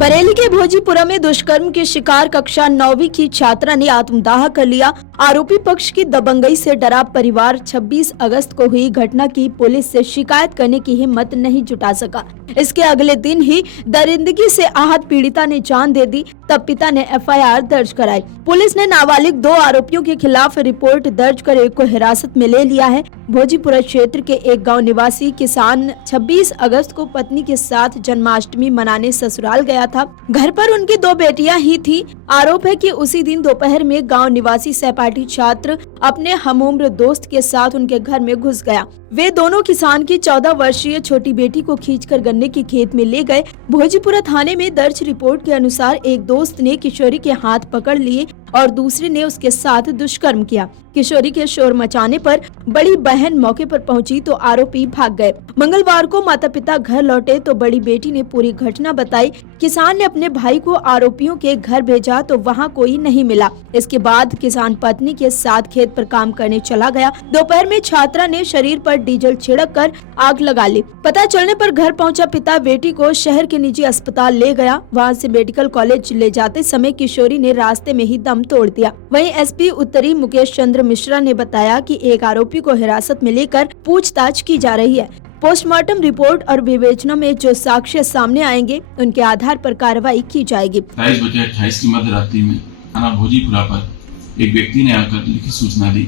बरेली के भोजीपुरा में दुष्कर्म के शिकार कक्षा 9वीं की छात्रा ने आत्मदाह कर लिया। आरोपी पक्ष की दबंगई से डरा परिवार 26 अगस्त को हुई घटना की पुलिस से शिकायत करने की हिम्मत नहीं जुटा सका। इसके अगले दिन ही दरिंदगी से आहत पीड़िता ने जान दे दी। तब पिता ने एफआईआर दर्ज कराई। पुलिस ने नाबालिग 2 आरोपियों के खिलाफ रिपोर्ट दर्ज कर एक को हिरासत में ले लिया है। भोजीपुरा क्षेत्र के एक गांव निवासी किसान 26 अगस्त को पत्नी के साथ जन्माष्टमी मनाने ससुराल गया था। घर पर उनकी 2 बेटियां ही थी। आरोप है कि उसी दिन दोपहर में गांव निवासी सहपाठी छात्र अपने हमउम्र दोस्त के साथ उनके घर में घुस गया। वे दोनों किसान की 14 वर्षीय छोटी बेटी को खींचकर गन्ने के खेत में ले गए। भोजीपुरा थाने में दर्ज रिपोर्ट के अनुसार एक दोस्त ने किशोरी के हाथ पकड़ लिए और दूसरे ने उसके साथ दुष्कर्म किया। किशोरी के शोर मचाने पर बड़ी बहन मौके पर पहुंची तो आरोपी भाग गए। मंगलवार को माता पिता घर लौटे तो बड़ी बेटी ने पूरी घटना बताई। किसान ने अपने भाई को आरोपियों के घर भेजा तो वहां कोई नहीं मिला। इसके बाद किसान पत्नी के साथ खेत पर काम करने चला गया। दोपहर में छात्रा ने शरीर पर डीजल छिड़क कर आग लगा ली। पता चलने पर घर पहुंचा पिता बेटी को शहर के निजी अस्पताल ले गया। वहां से मेडिकल कॉलेज ले जाते समय किशोरी ने रास्ते में ही दम तोड़ दिया। वहीं एसपी उत्तरी मुकेश चंद्र मिश्रा ने बताया कि एक आरोपी को हिरासत में लेकर पूछताछ की जा रही है। पोस्टमार्टम रिपोर्ट और विवेचना में जो साक्ष्य सामने आएंगे उनके आधार पर कार्रवाई की जाएगी। 22:28 की मध्य रात्रि में थाना भोजीपुरा पर एक व्यक्ति ने आकर लिखित सूचना दी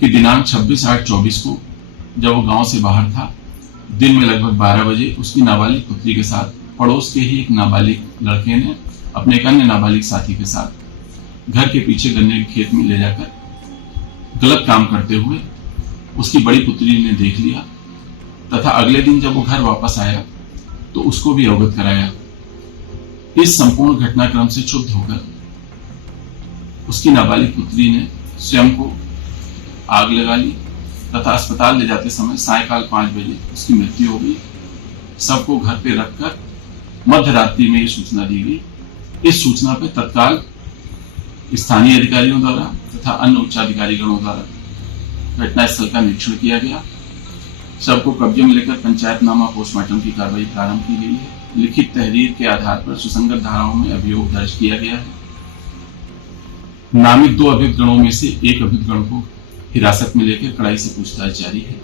कि दिनांक 26/8/24 को जब वो गांव से बाहर था, दिन में लगभग 12 बजे उसकी नाबालिग पुत्री के साथ पड़ोस के ही एक नाबालिग लड़के ने अपने एक अन्य नाबालिग साथी के साथ घर के पीछे गन्ने के खेत में ले जाकर गलत काम करते हुए उसकी बड़ी पुत्री ने देख लिया तथा अगले दिन जब वो घर वापस आया तो उसको भी अवगत कराया। इस संपूर्ण घटनाक्रम से क्षुब्ध होकर उसकी नाबालिग पुत्री ने स्वयं को आग लगा ली तथा अस्पताल ले जाते समय सायकाल 5 बजे उसकी मृत्यु हो गई। सबको घर पे रखकर मध्य रात्रि में ये सूचना दी गई। इस सूचना पर तत्काल स्थानीय अधिकारियों द्वारा तथा अन्य उच्चाधिकारीगणों द्वारा घटनास्थल का निरीक्षण किया गया। शव को कब्जे में लेकर पंचायतनामा पोस्टमार्टम की कार्रवाई प्रारंभ की गई है। लिखित तहरीर के आधार पर सुसंगत धाराओं में अभियोग दर्ज किया गया है। नामित 2 अभियुक्तगणों में से एक अभियुक्तगण को हिरासत में लेकर कड़ाई से पूछताछ जारी है।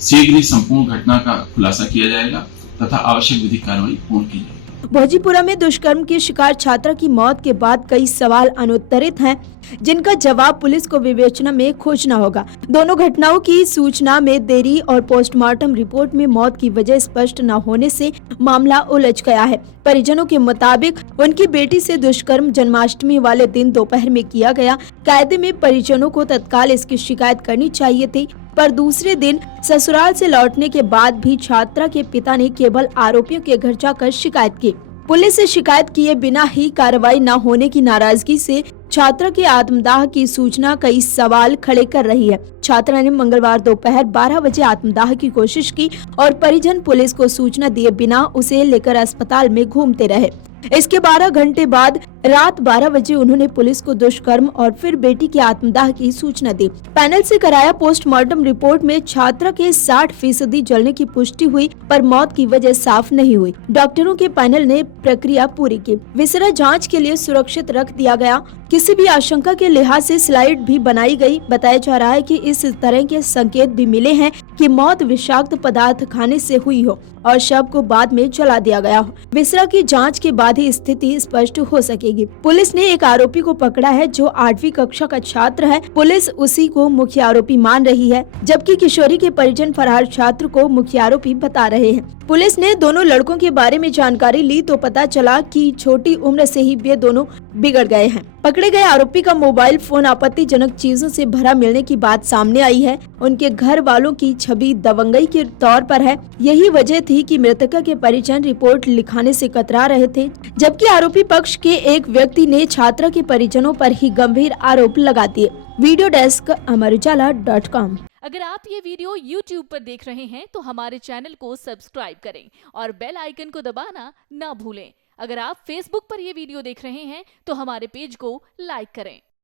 शीघ्र ही संपूर्ण घटना का खुलासा किया जाएगा तथा आवश्यक विधिक कार्रवाई पूर्ण की जाएगी। भोजीपुरा में दुष्कर्म की शिकार छात्रा की मौत के बाद कई सवाल अनुत्तरित हैं, जिनका जवाब पुलिस को विवेचना में खोजना होगा। दोनों घटनाओं की सूचना में देरी और पोस्टमार्टम रिपोर्ट में मौत की वजह स्पष्ट न होने से मामला उलझ गया है। परिजनों के मुताबिक उनकी बेटी से दुष्कर्म जन्माष्टमी वाले दिन दोपहर में किया गया। कायदे में परिजनों को तत्काल इसकी शिकायत करनी चाहिए थी, पर दूसरे दिन ससुराल से लौटने के बाद भी छात्रा के पिता ने केवल आरोपियों के घर जाकर शिकायत की। पुलिस से शिकायत किए बिना ही कार्रवाई न होने की नाराजगी से छात्रा के आत्मदाह की सूचना कई सवाल खड़े कर रही है। छात्रा ने मंगलवार दोपहर 12 बजे आत्मदाह की कोशिश की और परिजन पुलिस को सूचना दिए बिना उसे लेकर अस्पताल में घूमते रहे। इसके 12 घंटे बाद रात 12 बजे उन्होंने पुलिस को दुष्कर्म और फिर बेटी के आत्मदाह की सूचना दी। पैनल से कराया पोस्टमार्टम रिपोर्ट में छात्रा के 60% जलने की पुष्टि हुई, पर मौत की वजह साफ नहीं हुई। डॉक्टरों के पैनल ने प्रक्रिया पूरी की। विसरा जांच के लिए सुरक्षित रख दिया गया। किसी भी आशंका के लिहाज से स्लाइड भी बनाई गई। बताया जा रहा है कि इस तरह के संकेत भी मिले हैं कि मौत विषाक्त पदार्थ खाने से हुई हो और शव को बाद में जला दिया गया हो। विसरा की जांच के बाद ही स्थिति स्पष्ट हो सकेगी। पुलिस ने एक आरोपी को पकड़ा है जो 8वीं कक्षा का छात्र है। पुलिस उसी को मुख्य आरोपी मान रही है, जबकि किशोरी के परिजन फरार छात्र को मुख्य आरोपी बता रहे हैं। पुलिस ने दोनों लड़कों के बारे में जानकारी ली तो पता चला कि छोटी उम्र से ही वे दोनों बिगड़ गए हैं। पकड़े गए आरोपी का मोबाइल फोन आपत्तिजनक चीजों से भरा मिलने की बात सामने आई है। उनके घर वालों की छवि दबंगई के तौर पर है। यही वजह थी कि मृतका के परिजन रिपोर्ट लिखाने से कतरा रहे थे, जबकि आरोपी पक्ष के एक व्यक्ति ने छात्रा के परिजनों पर ही गंभीर आरोप लगा दिए। Video desk Amar Ujala dot com. अगर आप ये वीडियो YouTube पर देख रहे हैं तो हमारे चैनल को सब्सक्राइब करें और बेल आइकन को दबाना ना भूलें। अगर आप Facebook पर ये वीडियो देख रहे हैं तो हमारे पेज को लाइक करें।